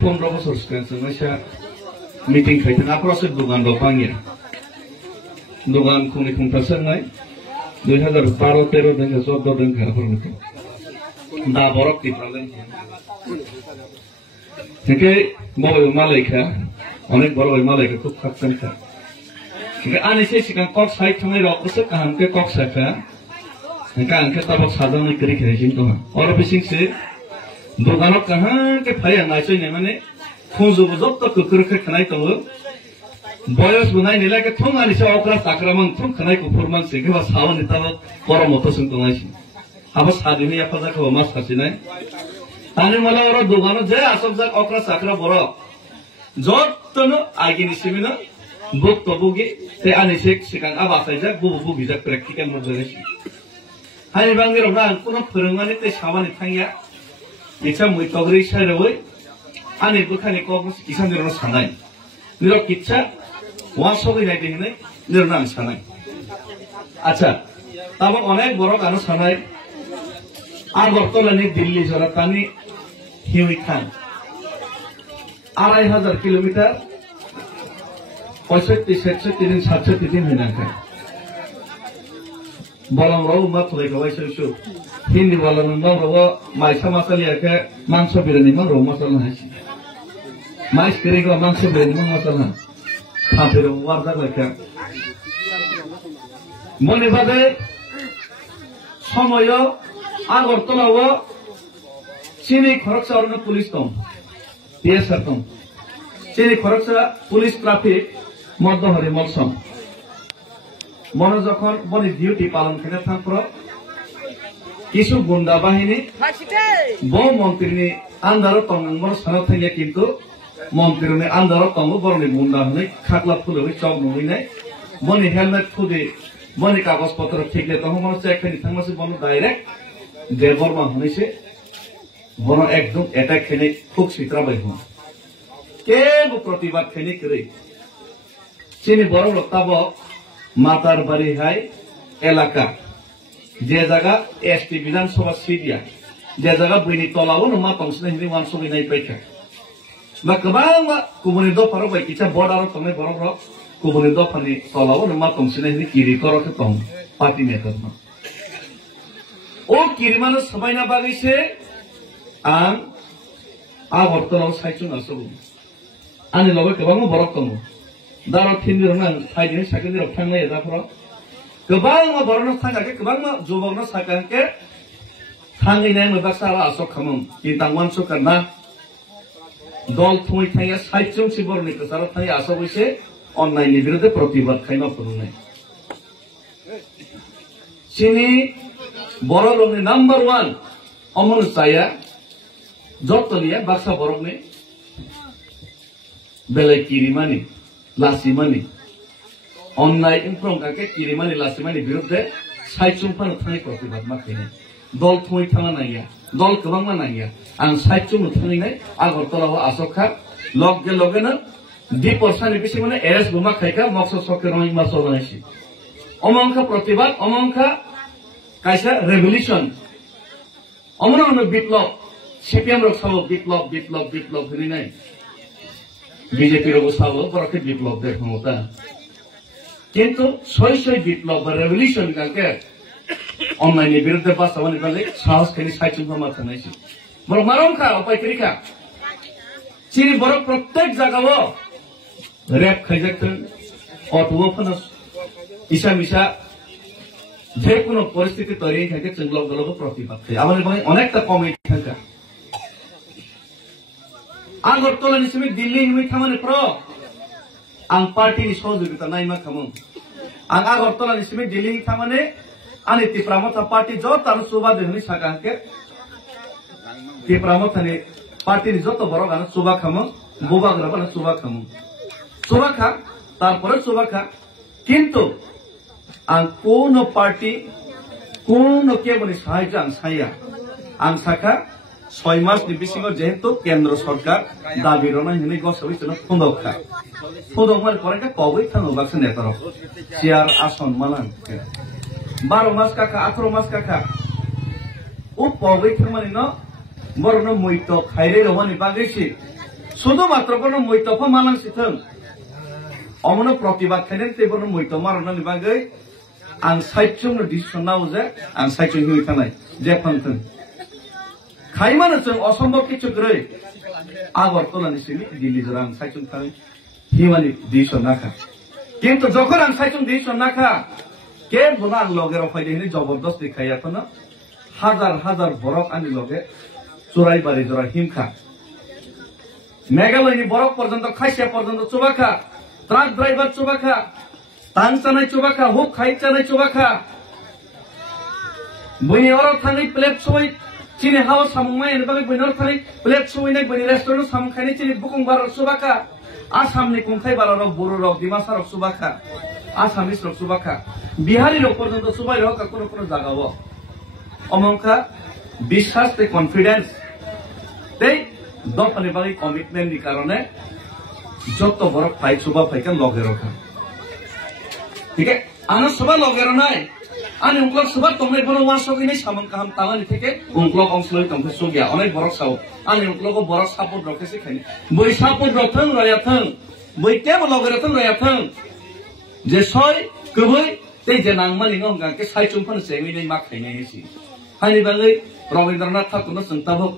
15 বছর স্কেন্সা মিটিং খাইতে আক্রসে দোকান দোকানিয়া দোকান খুনি খুনতাসের নাই 2012-13 দিন 14 দিন খারাপ হলো দা বরক কি প্রবলেম থেকে বড় মালাইকা অনেক বড় মালাইকা খুব খাচ্ছেন খা ঠিক আনি সে সিকা কক সাইড থামাই রকসে কাহামকে কক সাকা কাহামকে তব সাজানো করি খেয়েছিন তো और बिसिंग से দোকানত কাহাকে ফায়া নাইছই নাই মানে খুঁজব যত কুকুরকে খানাই তো বয়স বুনাই নিলাকে থং আনিছে অকরা সাকরামান থং খানাই কুকুরমান সেগেবা সাওনি তাব পরমত সন্ত নাইছি আবার সাদিনি আপাজা কো মাস খাসি নাই তানি মালা ওর দোকানত যে আসব যাক অকরা সাকরা বড় যতনো আগিনি সিমিনা বুক তো বুগি তে আনিছে সিকাং আবাসাই যা বুবু বুগি যা প্র্যাকটিক্যাল মজরেছি হাই বাঙ্গের না কোনো ফরমানি তে সাবানি থাঙ্গিয়া ইচ্ছা মই তগরি সাইরে ওই আনি বুখানি কো ইসান দিরনো সানাই নিরক ইচ্ছা ওয়া সবই নাই দিনে নিরনা সানাই আচ্ছা তারপর অনেক বড় গান সানাই আর বর্তমানে দিল্লি জরা তানি হিউই খান 2500 কিলোমিটার 65-67 দিন 67 দিন হইনা খায় বলং রাও মাত হই গবাই সইসু হিন্দি বলং নাও রাও মাইসা মাসালিয়াকে মাংস বিরিয়ানি মান রাও মশলা হাসি মাইস করে গো মাংস বিরিয়ানি মান মশলা থাপে রাও ওয়ারদা লাইকা মনে বাদে সময় আগরতলাও চিনি খরকসা অরণ্য পুলিশ দম পিএসআর দম চিনি খরকসা পুলিশ ট্রাফিক মধ্যহরি মলসম মনে যখন বনি ডিউটি পালন করে থাকর কিছু গুন্ডা বাহিনী বউ মন্ত্রী আন্দার তঙ্গর সানা থাকে কিন্তু মন্ত্রী আন্দার তঙ্গ বরণী গুন্ডা হলে খাকলা ফুলে চক নই নাই বনি হেলমেট খুদে বনি কাগজপত্র ঠিকলে তখন মনে হচ্ছে একখানি থাকমাসে বন ডাইরেক্ট দেববর্মা হয়েছে বন একদম অ্যাটাক খেলে খুব শীতরা বাইব কেব প্রতিবাদ খেলে করে চিনি বড় লোকতাব মাতার বাড়ি হাই এলাকা যে জায়গা এসটি বিধানসভা সিরিয়া যে জায়গা বইনি তলাও মা তংসনে হিন্দি মান সবই নাই পাইখা বা গোबां गुबुननि दफाराव बाय किसा बर्डाराव थांनाय बर'फोराव गुबुननि दफानि तलाव मा तंसने हिन्दी किरि करके दं पार्टी मेकर ओ किरिमानो सबायना बागैसे आं आगरतलाव साइचुं आसबो आंनि लगे गोबां बरफ दङ दाराव थिनदिरनो आं फाइदिनो साइकेलदिराव थांनाय जाफोराव गोबां बरनो थांगाके गोबां जुबकनो साइकेलके थांगैनाय मोबाक्सा आसक खामो कितांवान सरकारना दल थुमै थाया साइचुं सिबरनि कसार थाया आसबैसे अन्यायनि बिरुद्धे प्रतिबाद खायमा फुरुनाय चिनि बरलनि नम्बर 1 अमन साया जतलिया बाक्सा बरकनि बेलाय किरिमानि लासिमानि अन्याय इनफ्रंकाके किरिमानि लासिमानि बिरुद्धे साइचुंफानो थांनाय प्रतिबाद माखायनाय दल थुमै थाङा नाया दल गोबां मा नाया आं साइचुं थांनाय आगरतलाव आसखा लगे लगेनो डिपर्सानि बिसि माने एरेस बुमा खायका मक्सद सके रंग मासो बनायसि अमंखा प्रतिबाद अमंखा कायसा रेभोल्यूशन अमन विप्लव सीपीएम रक साबो विप्लव विप्लव विप्लव हरिनाय बीजेपी रक साबो बरके विप्लव देखमोता किंतु सय विप्लव बा रेभोल्यूशन काके अन्यायनि बिरुद्धे बासावनि बाले साहस खानि साइचुं मा थानायसि बर मारंखा उपायकरिखा चिनि बर प्रत्येक जागाव रेप खायजाक्थों अटुव फनस इसा मिसा जे कोनो परिस्थिति तैयारी থাকে চিংলক দলক প্রতিবাদ খায় আমাদের ভাই অনেকটা কমিটি থাকে আগরতলা নিসমি দিল্লি হিমি খামানে প্র আং পার্টিনি সহযোগিতা নাইমা খামু আং আগরতলা নিসমি দিল্লি খামানে আনি তিপ্রামতা পার্টি যত আর সুবা দেহনি সাকাকে তিপ্রামতানি পার্টিনি যত বড় গান সুবা খামু গোবা গ্রাবান সুবা খামু সুবা খা তারপরে সুবা খা কিন্তু आं कोनो पार्टी कोनो केबनि साहाय्य आं साया आं साखा 6 मासनि बिसिङाव जेहेतु केन्द्र सरकार दाबि रनाय हिनै गसबै जन फुंदखा फुंदखमार करेका पबै थाङो बाक्सा नेताराव सियार आसन मालां 12 मास काका 18 मास काका उ पबै थांमानि न बरनो मैतो खाइरे रवानि बागैसि শুধুমাত্র কোনো মৈতফা মালাংসিথং অমন প্রতিবাদ খাইলেন তেবন মৈত মারানোর বাগै आं साइटजोंनो दिसनाव जे आं साइटजों होई थानाय जे फांथों खाइमानो जों असम्भव किछु ग्रै आगरतलानि सिनि दिल्ली जरा आं साइटजों थानाय हिमानि दिसनाखा किन्तु जखन आं साइटजों दिसनाखा के बोना आं लगेराव फायदे हिनि जबरदस्त देखायाखनो हाजार हाजार बरक आंनि लगे चुराइबारि जरा हिमखा मेघालयनि बरक पर्यन्त खायसे पर्यन्त चुबाखा ट्राक ड्राइभार चुबाखा तां चानाय चुबाखा हुक खाइ चानाय चुबाखा बयनि अराव थांनाय प्लेट सबाय चिनि हाव सामुंनाय एनबागै बयनि अराव थांनाय प्लेट सबायनाय बयनि रेस्टुरेन्ट सामुं खायनाय चिनि बुकुं बाराव चुबाखा आसामनि खुंथाय बाराव बर' राव डिमासाराव चुबाखा आसामिस राव चुबाखा बिहारी राव पर्यन्त चुबाय राव कोनो कोनो जागाव अमंका বিশ্বাস ते कॉन्फिडेंस ते दफानि बागै कमिटमेन्ट नि कारणे जत्त बरक फाइ चुबा फाइका लगे रखा ठीक है आना सुबह लगे नाय आने उनक्लक सुबह तुमने बनो वासो की नहीं सामान काम ताला नहीं ठीक है उनक्लक अंशलोई तुमसे सो गया अनेक बरक साव आने उनक्लक को बरक सापोर्ट रखे से खाने बोई सापोर्ट रखन रयाथन बोई क्या लगे रखन रयाथन जे सोय कबई ते जे नांगमालिंग होगा के साइ चुंफन से नहीं माख खाइने सी हानि बागै रविन्द्रनाथ ठाकुर न संताभक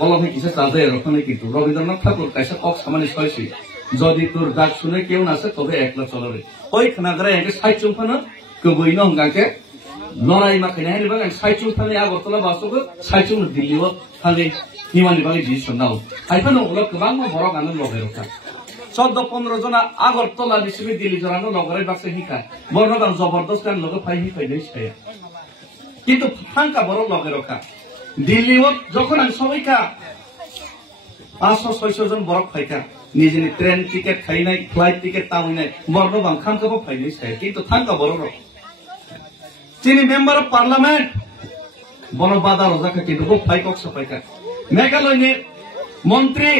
कलम किसे चाहे रखने किन्तु रविन्द्रनाथ ठाकुर कैसे कक सामान्य सयसी যদি তোর ডাক শুনে কেউ না আসে তবে একলা চলবে ওই খানাগড়ায় একে সাইচুং ফানো কবই ন গাকে লড়াই মাখাইনা হেনি বাং সাইচুং ফানি আগরতলা বাসবো সাইচুং দিল্লিও ফানি হিমানি বাগै ডিসিশन নাও আইফানো ওলা गोबां बरक आनो लगे रखा 14-15 जना আগরতলা নিসিবি দিল্লি জরানো লগরে বাসে হিকা বর্ণ বাং জবরদস্ত গান লগে ফাই হিকাই দেই ছায়া কিন্তু ফাঙ্কা বড় লগে রখা দিল্লিও যখন আন সবাইকা 500-600 জন বরক ফাইকা निजे ट्रेन टिकेट खाइनाय फ्लाइट टिकेट तामैनाय बरनो बां खामखौ फाइनाय साय किन्तु थांका बररो चिनि मेम्बर अफ पार्लियामेंट बनो बादा रजाखा किन्तु बो फाइकक सफाइका मेघालयनि मंत्री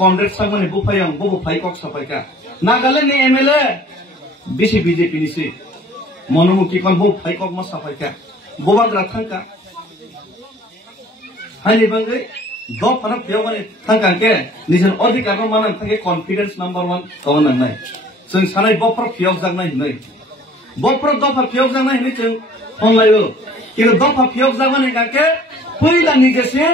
कॉन्ड्रेड सामने बो फायं बो फाइकक सफाइका नागालैंडनि एमएलए बिसि बीजेपी निसि मनमुखी कन बो फाइकक मा सफाइका बोबाग्रा थांका हानि बांगै दो फनक पियोगनि थांका के निजन अधिकार मानन थांगे कॉन्फिडेंस नंबर 1 तवन नाय जों सानाय बफर पियोग जागनाय हिनै बफर दफा पियोग जागनाय हिनै जों अनलाइव किन्तु दफा पियोग जागनाय गाके पहिला निजेसे